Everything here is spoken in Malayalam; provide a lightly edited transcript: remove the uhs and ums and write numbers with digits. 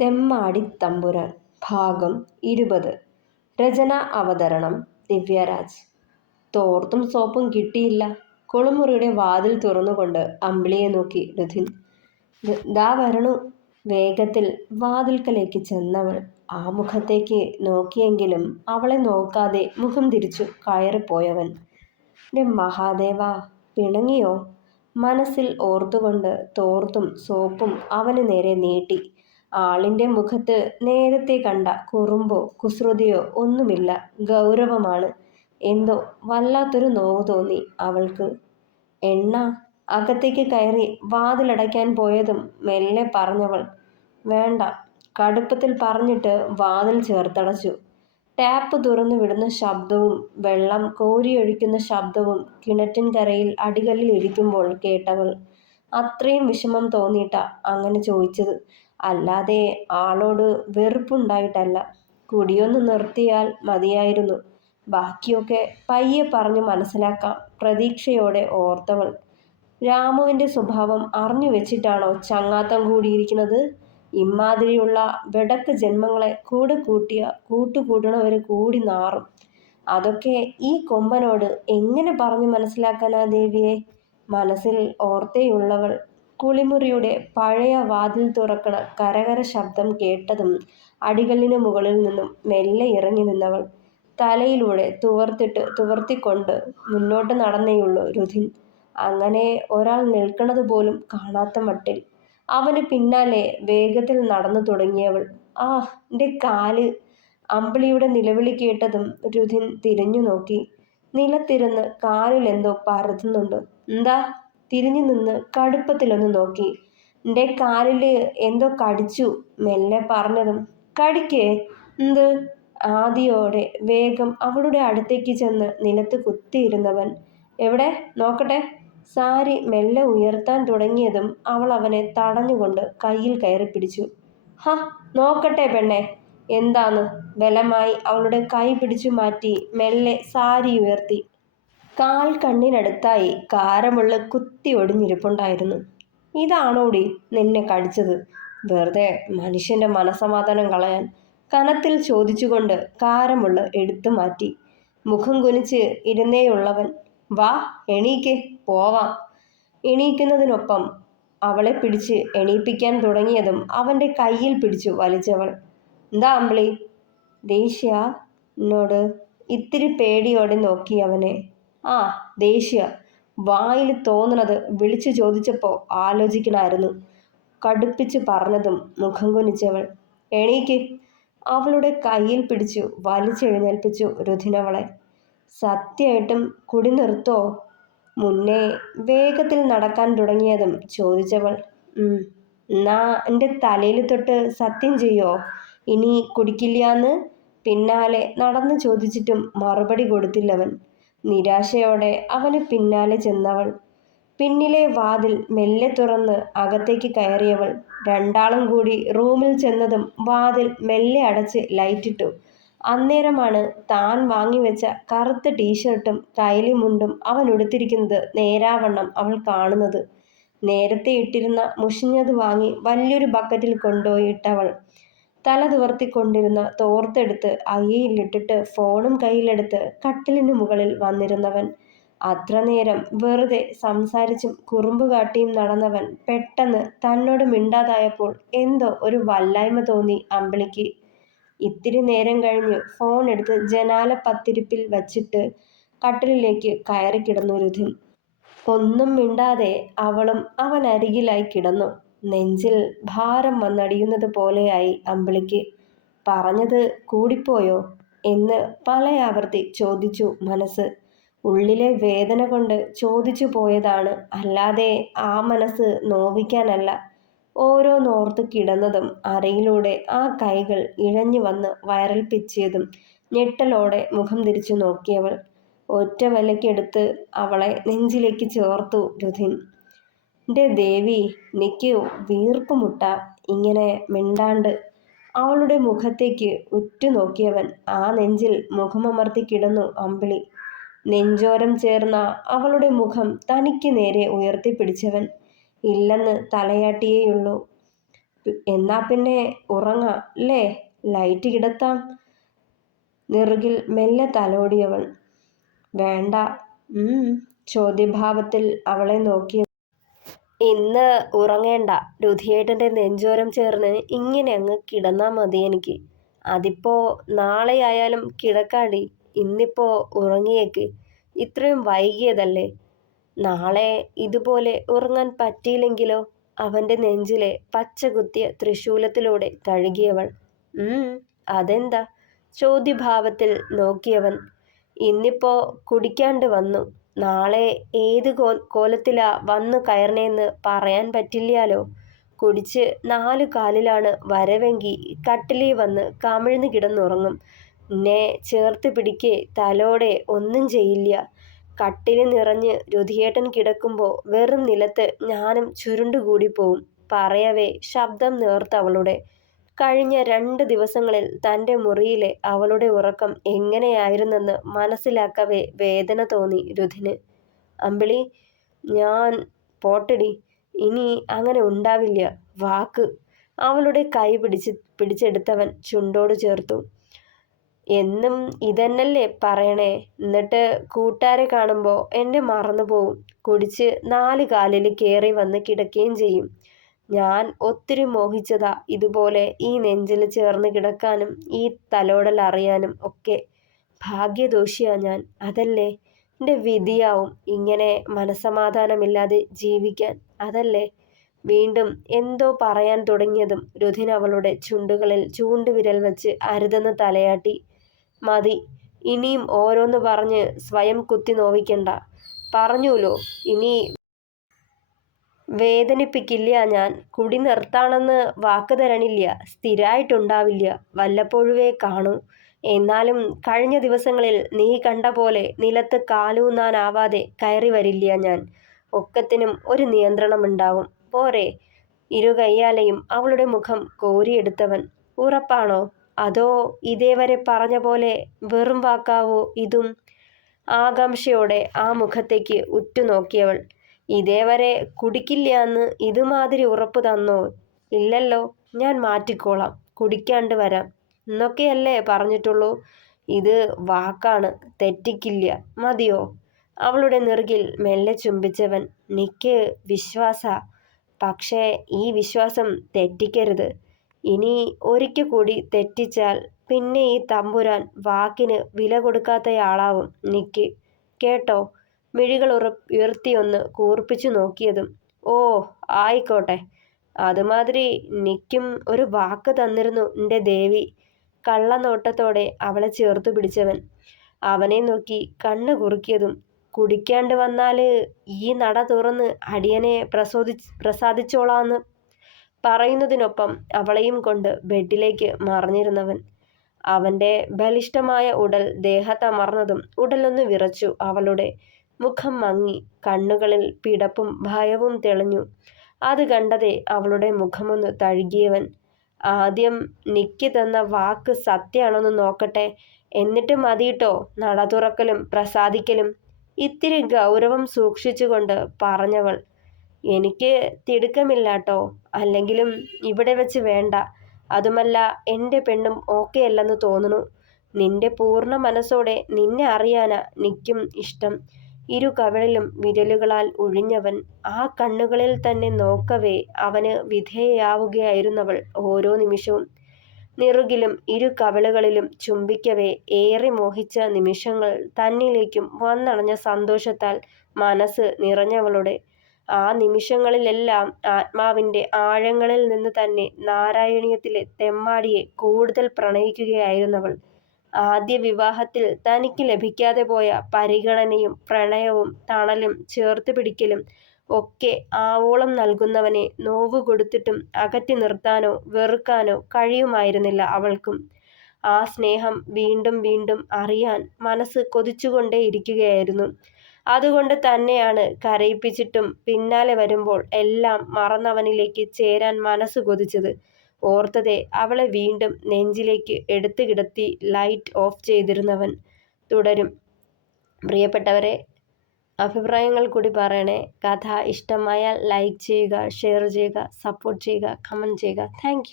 തെമ്മാടി തമ്പുരാൻ ഭാഗം 20. രചന അവതരണം ദിവ്യരാജ്. തോർത്തും സോപ്പും കിട്ടിയില്ല. കുളിമുറിയുടെ വാതിൽ തുറന്നുകൊണ്ട് അമ്പിളിയെ നോക്കി രുധിൻ. ദാ വരണു. വേഗത്തിൽ വാതിൽക്കലേക്ക് ചെന്നവൾ ആ മുഖത്തേക്ക് നോക്കിയെങ്കിലും അവളെ നോക്കാതെ മുഖം തിരിച്ചു കയറിപ്പോയവൻ. മഹാദേവ, പിണങ്ങിയോ? മനസ്സിൽ ഓർത്തുകൊണ്ട് തോർത്തും സോപ്പും അവന് നേരെ നീട്ടി. ആളിൻ്റെ മുഖത്ത് നേരത്തെ കണ്ട കുറുമ്പോ കുസൃതിയോ ഒന്നുമില്ല, ഗൗരവമാണ്. എന്തോ വല്ലാത്തൊരു നോവ് തോന്നി അവൾക്ക്. എണ്ണ. അകത്തേക്ക് കയറി വാതിലടയ്ക്കാൻ പോയതും മെല്ലെ പറഞ്ഞവൾ. വേണ്ട. കടുപ്പത്തിൽ പറഞ്ഞിട്ട് വാതിൽ ചേർത്തടച്ചു. ടാപ്പ് തുറന്നു വിടുന്ന ശബ്ദവും വെള്ളം കോരിയൊഴിക്കുന്ന ശബ്ദവും കിണറ്റിൻകരയിൽ അടികല്ലിൽ ഇരിക്കുമ്പോൾ കേട്ടവൾ. അത്രയും വിഷമം തോന്നിയിട്ടാ അങ്ങനെ ചോദിച്ചത്, അല്ലാതെ ആളോട് വെറുപ്പുണ്ടായിട്ടല്ല. കുടിയൊന്ന് നിർത്തിയാൽ മതിയായിരുന്നു. ബാക്കിയൊക്കെ പയ്യെ പറഞ്ഞു മനസ്സിലാക്കാം പ്രതീക്ഷയോടെ ഓർത്തവൾ. രാമുവിൻ്റെ സ്വഭാവം അറിഞ്ഞു വെച്ചിട്ടാണോ ചങ്ങാത്തം കൂടിയിരിക്കുന്നത്? ഇമ്മാതിരിയുള്ള വെടക്ക് ജന്മങ്ങളെ കൂടെ കൂട്ടിയ കൂട്ടുകൂടണവർ കൂടി നാറും. അതൊക്കെ ഈ കൊമ്പനോട് എങ്ങനെ പറഞ്ഞു മനസ്സിലാക്കാനാ ദേവിയെ? മനസ്സിൽ ഓർത്തേയുള്ളവൾ. കുളിമുറിയുടെ പഴയ വാതിൽ തുറക്കണ കരകര ശബ്ദം കേട്ടതും അടികല്ലിനു മുകളിൽ നിന്നും മെല്ലെ ഇറങ്ങി നിന്നവൾ. തലയിലൂടെ തുവർത്തിക്കൊണ്ട് മുന്നോട്ട് നടന്നേയുള്ളൂ രുധിൻ. അങ്ങനെ ഒരാൾ നിൽക്കണത് പോലും കാണാത്ത മട്ടിൽ അവന് പിന്നാലെ വേഗത്തിൽ നടന്നു തുടങ്ങിയവൾ. ആ, എൻ്റെ കാല്! അമ്പിളിയുടെ നിലവിളി കേട്ടതും രുധിൻ തിരിഞ്ഞു നോക്കി. നിലത്തിരുന്ന് കാലിലെന്തോ പരതുന്നുണ്ട്. എന്താ? തിരിഞ്ഞു നിന്ന് കടുപ്പത്തിലൊന്ന് നോക്കി. എൻ്റെ കാലില് എന്തോ കടിച്ചു. മെല്ലെ പറഞ്ഞതും. കടിക്കേ? എന്ത്? ആദിയോടെ വേഗം അവളുടെ അടുത്തേക്ക് ചെന്ന് നിലത്ത് കുത്തിയിരുന്നവൻ. എവിടെ? നോക്കട്ടെ. സാരി മെല്ലെ ഉയർത്താൻ തുടങ്ങിയതും അവൾ അവനെ തടഞ്ഞുകൊണ്ട് കയ്യിൽ കയറി പിടിച്ചു. ഹ, നോക്കട്ടെ പെണ്ണെ. എന്താന്ന്? ബലമായി അവളുടെ കൈ പിടിച്ചു മാറ്റി മെല്ലെ സാരി ഉയർത്തി. കാൽ കണ്ണിനടുത്തായി കാരമുള്ള കുത്തി ഒടിഞ്ഞിരിപ്പുണ്ടായിരുന്നു. ഇതാണോടി നിന്നെ കടിച്ചത്? വെറുതെ മനുഷ്യൻ്റെ മനസമാധാനം കളയാൻ കനത്തിൽ ചോദിച്ചുകൊണ്ട് കാരമുള്ള എടുത്തു മാറ്റി. മുഖം കുനിച്ച് ഇരുന്നേയുള്ളവൻ. വാ, എണീക്ക്, പോവാം. എണീക്കുന്നതിനൊപ്പം അവളെ പിടിച്ച് എണീപ്പിക്കാൻ തുടങ്ങിയതും അവൻ്റെ കയ്യിൽ പിടിച്ചു വലിച്ചവൾ. എന്താ അമ്പിളി? ദേഷ്യ? എന്നോട്? ഇത്തിരി പേടിയോടെ നോക്കി അവനെ. ആ, ദേഷ്യ. വായിൽ തോന്നണത് വിളിച്ചു ചോദിച്ചപ്പോൾ ആലോചിക്കണമായിരുന്നു. കടുപ്പിച്ച് പറഞ്ഞതും മുഖം കുനിച്ചവൾ. എണീക്ക്. അവളുടെ കയ്യിൽ പിടിച്ചു വലിച്ചെഴുന്നേൽപ്പിച്ചു രുധിനവളെ. സത്യമായിട്ടും കുടി നിർത്തോ? മുന്നേ വേഗത്തിൽ നടക്കാൻ തുടങ്ങിയതും ചോദിച്ചവൾ. എന്നാ എൻ്റെ തലയിൽ തൊട്ട് സത്യം ചെയ്യോ ഇനി കുടിക്കില്ലാന്ന്? പിന്നാലെ നടന്നു ചോദിച്ചിട്ടും മറുപടി കൊടുത്തില്ലവൻ. നിരാശയോടെ അവന് പിന്നാലെ ചെന്നവൾ. പിന്നിലെ വാതിൽ മെല്ലെ തുറന്ന് അകത്തേക്ക് കയറിയവൾ. രണ്ടാളും കൂടി റൂമിൽ ചെന്നതും വാതിൽ മെല്ലെ അടച്ച് ലൈറ്റിട്ടു. അന്നേരമാണ് താൻ വാങ്ങിവെച്ച കറുത്ത ടീഷർട്ടും കൈലിമുണ്ടും അവൻ ഉടുത്തിരിക്കുന്നത് നേരാവണ്ണം അവൾ കാണുന്നത്. നേരത്തെ ഇട്ടിരുന്ന മുഷിഞ്ഞത് വാങ്ങി വലിയൊരു ബക്കറ്റിൽ കൊണ്ടുപോയിട്ടവൾ തല തുവർത്തിക്കൊണ്ടിരുന്ന തോർത്തെടുത്ത് അയ്യയിലിട്ടിട്ട് ഫോണും കയ്യിലെടുത്ത് കട്ടിലിനു മുകളിൽ വന്നിരുന്നവൻ. അത്ര നേരം വെറുതെ സംസാരിച്ചും കുറുമ്പ് കാട്ടിയും നടന്നവൻ പെട്ടെന്ന് തന്നോട് മിണ്ടാതായപ്പോൾ എന്തോ ഒരു വല്ലായ്മ തോന്നി അമ്പിളിക്ക്. ഇത്തിരി നേരം കഴിഞ്ഞ് ഫോൺ എടുത്ത് ജനാല പത്തിരിപ്പിൽ വച്ചിട്ട് കട്ടിലിലേക്ക് കയറി കിടന്നു രുധിൻ. ഒന്നും മിണ്ടാതെ അവളും അവനരികിലായി കിടന്നു. നെഞ്ചിൽ ഭാരം വന്നടിയുന്നത് പോലെയായി അമ്പിളിക്ക്. പറഞ്ഞത് കൂടിപ്പോയോ എന്ന് പലയാവർത്തി ചോദിച്ചു മനസ്സ്. ഉള്ളിലെ വേദന കൊണ്ട് ചോദിച്ചു പോയതാണ്, അല്ലാതെ ആ മനസ്സ് നോവിക്കാനല്ല. ഓരോന്നോർത്ത് കിടന്നതും അരയിലൂടെ ആ കൈകൾ ഇഴഞ്ഞു വന്ന് വയറിൽ പിച്ചിയതും ഞെട്ടലോടെ മുഖം തിരിച്ചു നോക്കിയവൾ. ഒറ്റ വലക്കെടുത്ത് അവളെ നെഞ്ചിലേക്ക് ചേർത്തു രുധിൻ. എൻ്റെ ദേവി, നിക്ക് വീർപ്പ് മുട്ട. ഇങ്ങനെ മിണ്ടാണ്ട്. അവളുടെ മുഖത്തേക്ക് ഉറ്റുനോക്കിയവൻ. ആ നെഞ്ചിൽ മുഖമമർത്തി കിടന്നു അമ്പിളി. നെഞ്ചോരം ചേർന്ന അവളുടെ മുഖം തനിക്ക് നേരെ ഉയർത്തിപ്പിടിച്ചവൻ. ഇല്ലെന്ന് തലയാട്ടിയേയുള്ളൂ. എന്നാ പിന്നെ ഉറങ്ങാം അല്ലേ? ലൈറ്റ് കിടത്താം. നെറുകിൽ മെല്ലെ തലോടിയവൾ. വേണ്ട. ചോദ്യഭാവത്തിൽ അവളെ നോക്കി. ഇന്ന് ഉറങ്ങേണ്ട. രുധിയേട്ടൻ്റെ നെഞ്ചോരം ചേർന്ന് ഇങ്ങനെ അങ്ങ് കിടന്നാ മതി എനിക്ക്. അതിപ്പോ നാളെയായാലും കിടക്കാടി. ഇന്നിപ്പോ ഉറങ്ങിയേക്ക്. ഇത്രയും വൈകിയതല്ലേ. നാളെ ഇതുപോലെ ഉറങ്ങാൻ പറ്റിയില്ലെങ്കിലോ? അവൻ്റെ നെഞ്ചിലെ പച്ച കുത്തിയ ത്രിശൂലത്തിലൂടെ തഴുകിയവൾ. അതെന്താ? ചോദ്യഭാവത്തിൽ നോക്കിയവൻ. ഇന്നിപ്പോ കുടിക്കാണ്ട് വന്നു. നാളെ ഏത് കോലത്തിലാ വന്നു കയറണേന്ന് പറയാൻ പറ്റില്ലാലോ. കുടിച്ച് 4 കാലിലാണ് വരവെങ്കിൽ കട്ടിലിൽ വന്ന് കമിഴ്ന്ന് കിടന്നുറങ്ങും. എന്നെ ചേർത്ത് പിടിക്കേ തലോടെ ഒന്നും ചെയ്യില്ല. കട്ടില് നിറഞ്ഞ് രുധിയേട്ടൻ കിടക്കുമ്പോൾ വെറും നിലത്ത് ഞാനും ചുരുണ്ടുകൂടിപ്പോവും. പറയവേ ശബ്ദം നേർത്തവളുടെ. കഴിഞ്ഞ 2 ദിവസങ്ങളിൽ തൻ്റെ മുറിയിലെ അവളുടെ ഉറക്കം എങ്ങനെയായിരുന്നെന്ന് മനസ്സിലാക്കവേ വേദന തോന്നി രുധിന്. അമ്പിളി, ഞാൻ പോട്ടടി. ഇനി അങ്ങനെ ഉണ്ടാവില്ല. വാക്ക്. അവളുടെ കൈ പിടിച്ചെടുത്തവൻ ചുണ്ടോട് ചേർത്തു. എന്നും ഇതന്നല്ലേ പറയണേ? എന്നിട്ട് കൂട്ടുകാരെ കാണുമ്പോൾ എന്നെ മറന്നു പോവും. കുടിച്ച് 4 കാലിൽ കയറി വന്ന് കിടക്കുകയും ചെയ്യും. ഞാൻ ഒത്തിരി മോഹിച്ചതാ ഇതുപോലെ ഈ നെഞ്ചിൽ ചേർന്ന് കിടക്കാനും ഈ തലോടൽ അറിയാനും ഒക്കെ. ഭാഗ്യദോഷിയാ ഞാൻ. അതല്ലേ? എൻ്റെ വിധിയാവും ഇങ്ങനെ മനസ്സമാധാനമില്ലാതെ ജീവിക്കാൻ. അതല്ലേ? വീണ്ടും എന്തോ പറയാൻ തുടങ്ങിയതും രുധിൻ അവളുടെ ചുണ്ടുകളിൽ ചൂണ്ടുവിരൽ വെച്ച് അരുതെന്ന് തലയാട്ടി. മതി. ഇനിയും ഓരോന്ന് പറഞ്ഞ് സ്വയം കുത്തി നോവിക്കണ്ട. പറഞ്ഞൂലോ, ഇനി വേദനിപ്പിക്കില്ല ഞാൻ. കുടി നിർത്താണെന്ന് വാക്ക് തരണില്ല. സ്ഥിരമായിട്ടുണ്ടാവില്ല. വല്ലപ്പോഴുവേ കാണൂ. എന്നാലും കഴിഞ്ഞ ദിവസങ്ങളിൽ നീ കണ്ട പോലെ നിലത്ത് കാലൂന്നാനാവാതെ കയറി വരില്ല ഞാൻ. ഒക്കത്തിനും ഒരു നിയന്ത്രണമുണ്ടാവും. പോരെ? ഇരുകയ്യാലെയും അവളുടെ മുഖം കോരിയെടുത്തവൻ. ഉറപ്പാണോ? അതോ ഇതേവരെ പറഞ്ഞ പോലെ വെറും വാക്കാവോ ഇതും? ആകാംക്ഷയോടെ ആ മുഖത്തേക്ക് ഉറ്റുനോക്കിയവൾ. ഇതേവരെ കുടിക്കില്ലാന്ന് ഇതുമാതിരി ഉറപ്പ് തന്നോ? ഇല്ലല്ലോ. ഞാൻ മാറ്റിക്കോളാം. കുടിക്കാണ്ട് വരാം എന്നൊക്കെയല്ലേ പറഞ്ഞിട്ടുള്ളൂ. ഇത് വാക്കാണ്. തെറ്റിക്കില്ല. മതിയോ? അവളുടെ നെറുകിൽ മെല്ലെ ചുംബിച്ചവൻ. നിക്ക് വിശ്വാസാ. പക്ഷേ ഈ വിശ്വാസം തെറ്റിക്കരുത്. ഇനി ഒരിക്കൽ കൂടി തെറ്റിച്ചാൽ പിന്നെ ഈ തമ്പുരാൻ വാക്കിന് വില കൊടുക്കാത്തയാളാവും നിക്ക്. കേട്ടോ? മിഴികൾ ഉയർത്തിയൊന്ന് കൂർപ്പിച്ചു നോക്കിയതും. ഓ, ആയിക്കോട്ടെ. അതുമാതിരി നിക്കും ഒരു വാക്ക് തന്നിരുന്നു എൻ്റെ ദേവി. കള്ളനോട്ടത്തോടെ അവളെ ചേർത്തു പിടിച്ചവൻ അവനെ നോക്കി കണ്ണ് കുറുക്കിയതും. കുടിക്കാണ്ട് വന്നാല് ഈ നട തുറന്ന് അടിയനെ പ്രസാദിച്ചോളാന്ന് പറയുന്നതിനൊപ്പം അവളെയും കൊണ്ട് ബെഡിലേക്ക് മറിഞ്ഞിരുന്നവൻ. അവൻ്റെ ബലിഷ്ഠമായ ഉടൽ ദേഹത്തമർന്നതും ഉടലൊന്ന് വിറച്ചു അവളുടെ. മുഖം മങ്ങി. കണ്ണുകളിൽ പിടപ്പും ഭയവും തെളിഞ്ഞു. അത് കണ്ടതേ അവളുടെ മുഖമൊന്ന് തഴുകിയവൻ. ആദ്യം നിക്ക് തന്ന വാക്ക് സത്യമാണോന്ന് നോക്കട്ടെ. എന്നിട്ട് മതിയിട്ടോ നട തുറക്കലും പ്രസാദിക്കലും. ഇത്തിരി ഗൗരവം സൂക്ഷിച്ചുകൊണ്ട് പറഞ്ഞവൾ. എനിക്ക് തിടുക്കമില്ലാട്ടോ. അല്ലെങ്കിലും ഇവിടെ വെച്ച് വേണ്ട. അതുമല്ല എൻ്റെ പെണ്ണും ഓക്കെ അല്ലെന്ന് തോന്നുന്നു. നിന്റെ പൂർണ്ണ മനസ്സോടെ നിന്നെ അറിയാനാ നിക്കും ഇഷ്ടം. ഇരു കവിളിലും വിരലുകളാൽ ഉഴിഞ്ഞവൻ ആ കണ്ണുകളിൽ തന്നെ നോക്കവേ അവന് വിധേയയാവുകയായിരുന്നവൾ ഓരോ നിമിഷവും. നെറുകിലും ഇരു കവിളുകളിലും ചുംബിക്കവേ ഏറെ മോഹിച്ച നിമിഷങ്ങൾ തന്നിലേക്കും വന്നണഞ്ഞ സന്തോഷത്താൽ മനസ്സ് നിറഞ്ഞവളുടെ. ആ നിമിഷങ്ങളിലെല്ലാം ആത്മാവിൻ്റെ ആഴങ്ങളിൽ നിന്ന് തന്നെ നാരായണീയത്തിലെ തെമ്മാടിയെ കൂടുതൽ പ്രണയിക്കുകയായിരുന്നവൾ. ആദ്യ വിവാഹത്തിൽ തനിക്ക് ലഭിക്കാതെ പോയ പരിഗണനയും പ്രണയവും തണലും ചേർത്ത് പിടിക്കലും ഒക്കെ ആവോളം നൽകുന്നവനെ നോവ് കൊടുത്തിട്ടും അകറ്റി നിർത്താനോ വെറുക്കാനോ കഴിയുമായിരുന്നില്ല അവൾക്കും. ആ സ്നേഹം വീണ്ടും വീണ്ടും അറിയാൻ മനസ്സ് കൊതിച്ചുകൊണ്ടേയിരിക്കുകയായിരുന്നു. അതുകൊണ്ട് തന്നെയാണ് കരയിപ്പിച്ചിട്ടും പിന്നാലെ വരുമ്പോൾ എല്ലാം മറന്നവനിലേക്ക് ചേരാൻ മനസ്സ് കൊതിച്ചത്. ഓർത്തതെ അവളെ വീണ്ടും നെഞ്ചിലേക്ക് എടുത്തു കിടത്തി ലൈറ്റ് ഓഫ് ചെയ്തിരുന്നവൻ. തുടരും. പ്രിയപ്പെട്ടവരെ, അഭിപ്രായങ്ങൾ കൂടി പറയണേ. കഥ ഇഷ്ടമായാൽ ലൈക്ക് ചെയ്യുക, ഷെയർ ചെയ്യുക, സപ്പോർട്ട് ചെയ്യുക, കമൻറ്റ് ചെയ്യുക. താങ്ക്